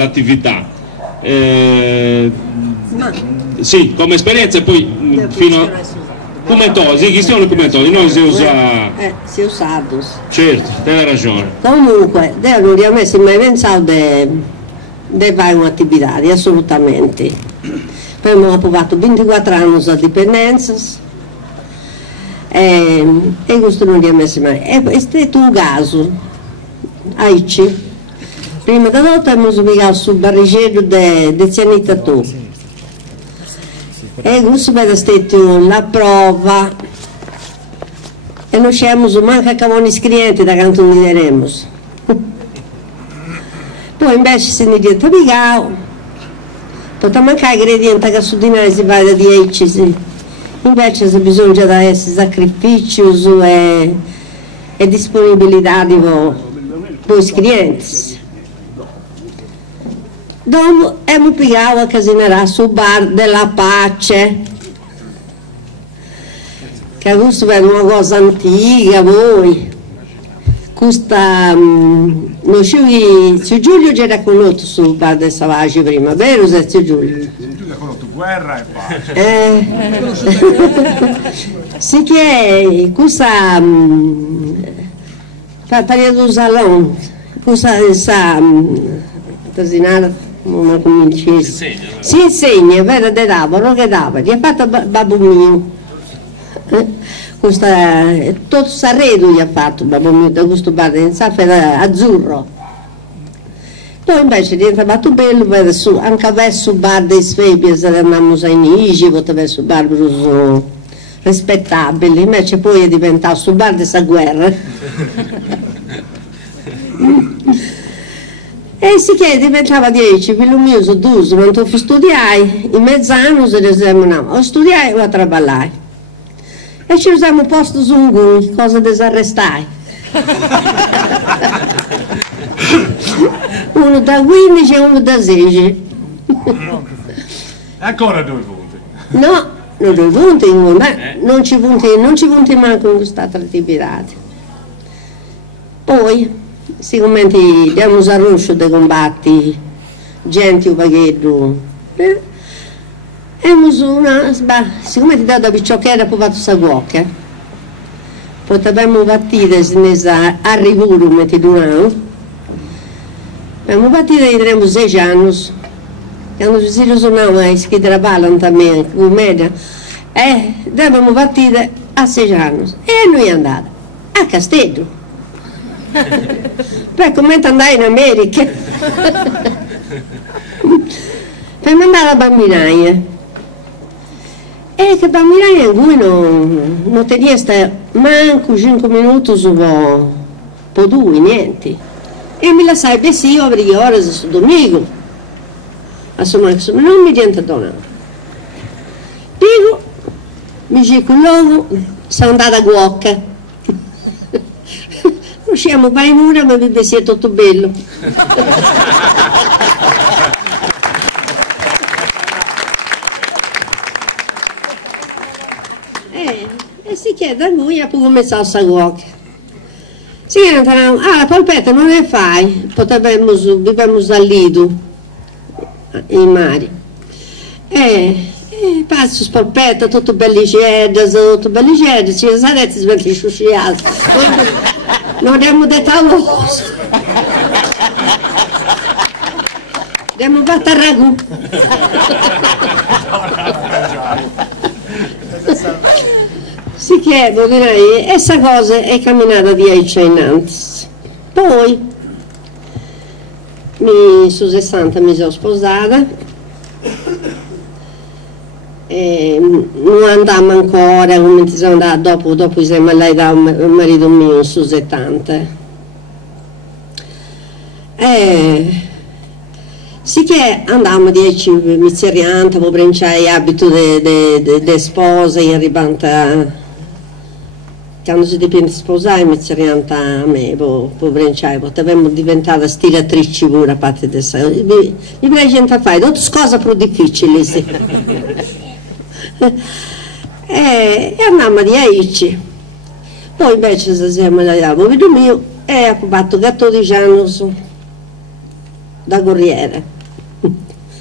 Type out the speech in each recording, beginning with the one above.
l'attività. Sì, come esperienza e poi fino a... Comentou, esistono comentou, non si usa... si usados. Certo, tem ragione. Comunque, non abbiamo mai pensato di fare un'attività, assolutamente. Poi abbiamo provato 24 anni a dipendenza e questo non abbiamo mai. È stato un caso, aici. Prima di tutto abbiamo ubicato sul barricello di Zianetta Tu. E questo è stata la prova e non siamo manca cavoni iscritti da quanto ne diremo. Poi invece se ne diventa piccato, poteva mancare ingredienti che su di noi si va da 10, invece se bisogna da essere sacrifici e disponibilità di voi iscritti. Dopo abbiamo piccato a casinerà sul bar della Pace, che questo è una cosa antica, voi. Questa, non zio Giulio ci era conosciuto sul bar del Savage prima, vero zio Giulio? Zio Giulio ha conosciuto guerra e pace. Sì che è, questa, parliamo del salone, questa, casinare. Si insegna, vede de tavolo che dava, gli ha fatto babbo mio, tutto s'arredo gli ha fatto babbo mio da questo bar di azzurro. Poi invece diventa molto bello, vede su, anche verso il bar dei Sfebi, se andiamo a Inigi, verso il bar rispettabili, invece poi è diventato sul bar di questa guerra. E si che diventava 10, figlio mio su 12, quando studiai, in mezz'anno si dicevano, o studiai o a lavorare. E ci usiamo posto su un gui, cosa disarrestai. Uno da 15 e uno da 16. Ancora 2 punti. No, non 2 punti, ma non ci punti manco in questa attività. Poi, siccome abbiamo a ruscio dei combatti, gente un paghetto, siccome ti dato da picciocchera, poi fatto questa cuocca, poi abbiamo partito a Riguro, metti Durano, abbiamo partito e avremo 6 anni, quando si ritornava a scrivere la palla también, con media, abbiamo partito a 6 anni, e noi andata a Castello. Per come andare in America per mandare la bambinaia e che bambinaia in cui non tenia manco 5 minuti su po' 2, niente, e mi lasciai bessio perché ora su domingo insomma non mi diventa donato dico mi dice con l'uomo sono andata a Guocca. Usciamo per in una, ma vi sia tutto bello. E si chiede a lui, ha pure messo a Saguoca. Si entrano, la polpetta non ne fai, viviamo al Lido, in mare. Passo spolpetta, tutto belligedda, ci sarete svelti sciusciati. Non abbiamo detto a cosa. Abbiamo fatto a ragù. Si chiede, direi, questa cosa è camminata 10 anni. Poi, su 60 mi sono sposata. Non andammo ancora, come ti siamo andati dopo siamo lei da un marito mio su 70. Sì che andammo 10 mizzeriante, poi prenciai abito di spose, in ribanta, quando si dipende sposare mizzeriante a me, poi prenciai, poi avevamo diventato stilatrici pure a parte di sé. Mi piace fare tutte cose più difficili, sì. E andammo di aici. Poi invece se siamo andato a vedo mio e ha fatto 14 anni da corriere.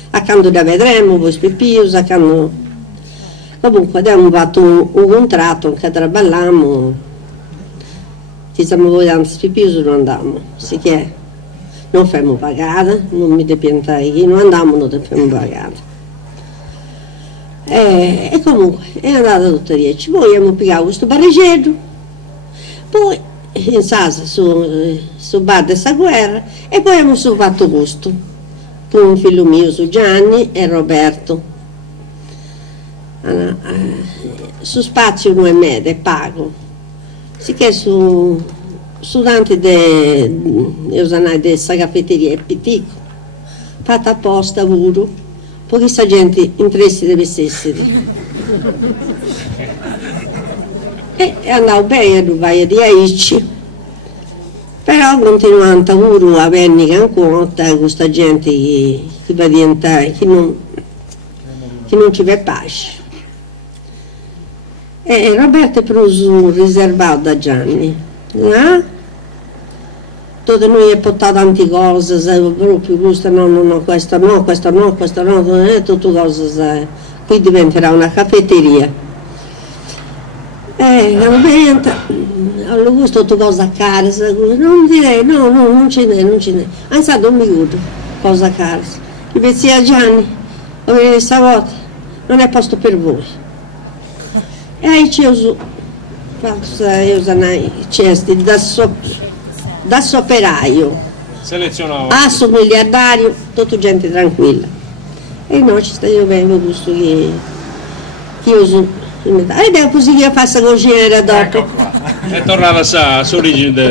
Accanto da vedremo, poi spipius, accanto... Comunque abbiamo fatto un contratto che traballammo, ci siamo vogliamo spipius, non andiamo, sì che non abbiamo pagato, non mi depientai chi, non andiamo, non abbiamo pagato. E comunque è andata tutto riesce. Poi abbiamo pagato questo parricetto, poi in sasa su bar dessa guerra, e poi abbiamo fatto questo con un figlio mio, su Gianni e Roberto. Su spazio 1,5 pago, sicché su tanti di questa caffetteria è pitico, fatta apposta pure, perché questa gente interessi deve essere. E andavo bene a Dubai di Aici, però continuando pure a venire ancora questa gente che va a diventare, che non ci va pace. E Roberto è preso riservato da Gianni, tutti noi abbiamo portato tante cose, proprio questo no, questo no, tutte cose, qui diventerà una caffetteria. Allora questo tutte cose care, non direi, no, non ce n'è, anzi non mi guardo, cosa care. Gli pensi a Gianni, stavolta non è posto per voi. E aí io cesti da soperaio a su miliardario, tutta gente tranquilla. E noi ci stiamo bene, ho visto che io uso e dopo così che faccio cucina dopo. E tornava a sua origine,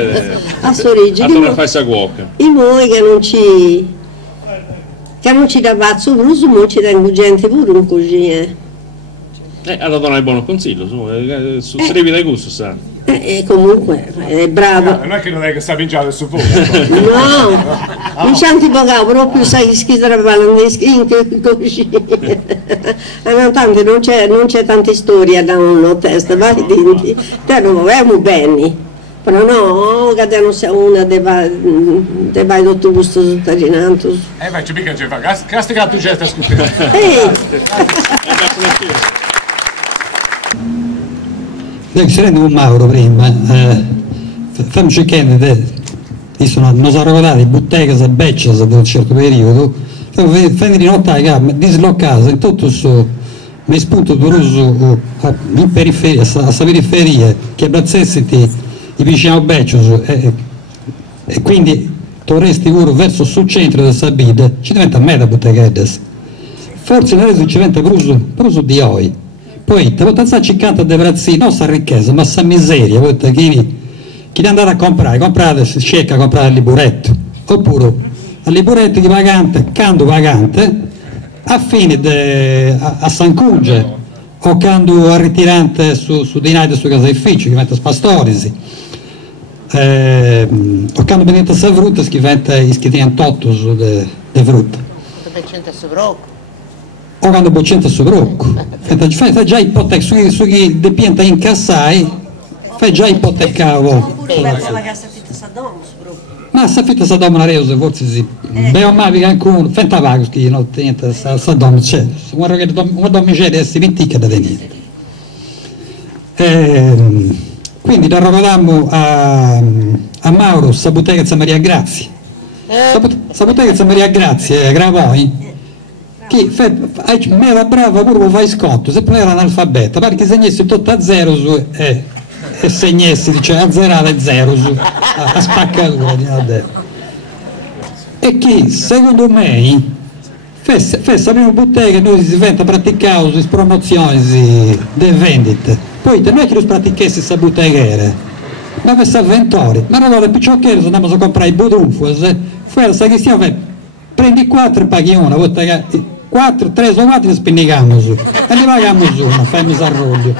a tornare a fare questa cuoca. E noi che non ci davamo su bruso, non ci danno gente pure in cucina. Ha dato un buon consiglio, sarebbe da gusto, sa. Comunque, è bravo. Non è che non è che sta vincendo su fuoco. No, non c'è antipagato, proprio sai che trabalhano in cucina. Tanto non c'è tanta storia da una testa, vai dentro. Te non vogliamo bene. Però no, che non sia una de vai tutto gusto sottolineato. Vai, ci mica ci fa, castica tu gesta scoprire. Si rende con Mauro prima, fammi cercare non sono regolati botteghe e becce da un certo periodo, fammi rinotare che dislocate in tutto questo mi spunto doroso in periferia, a questa periferia che abbracciassi i vicini becci e quindi torresti pure verso sul centro del Sabide, ci diventa meta botteghe, forse adesso ci diventa bruso di oi. Poi, te potete cercare di prezzi, non sa ricchezza, ma sa miseria, chi è andato a comprare, si cerca di comprare il liburetto, oppure al liburetto di pagante, quando pagante, a fine a San Cunge, o quando a ritirante su dinari su casa ufficio, che mette spastorisi, o quando venite a sa frutta, che diventa totus di frutta. O quando boccenta su brocco, fai già ipoteca, su chi depienta incassai, fai già ipotecavo. Ma se fitta sa doma reusa, forse sì. Beh, ma vi ancora, fenta vagos che non tenta sa doma, c'è. Una domicile si ventica da venire. Quindi da roviamo a Mauro, sa bottega di Maria Grazia. Sa bottega di Maria Grazia, Gravoi. Che me era brava pure fai sconto, se era analfabeta, perché segnessi tutto a zero su, e segnessi, dice a zerare e zero su, a spaccatura di e che secondo me fessa prima bottega noi si diventa praticato sulle promozioni delle vendite, poi non è che lo praticassi questa bottega, ma questa avventori, ma allora picciocchiere se andiamo a comprare i budufos, fu la questione, prendi 4 e paghi una, 4, 3 o 4 spinnichiamo su, e ne paghiamo su, una fammi s'arroglio.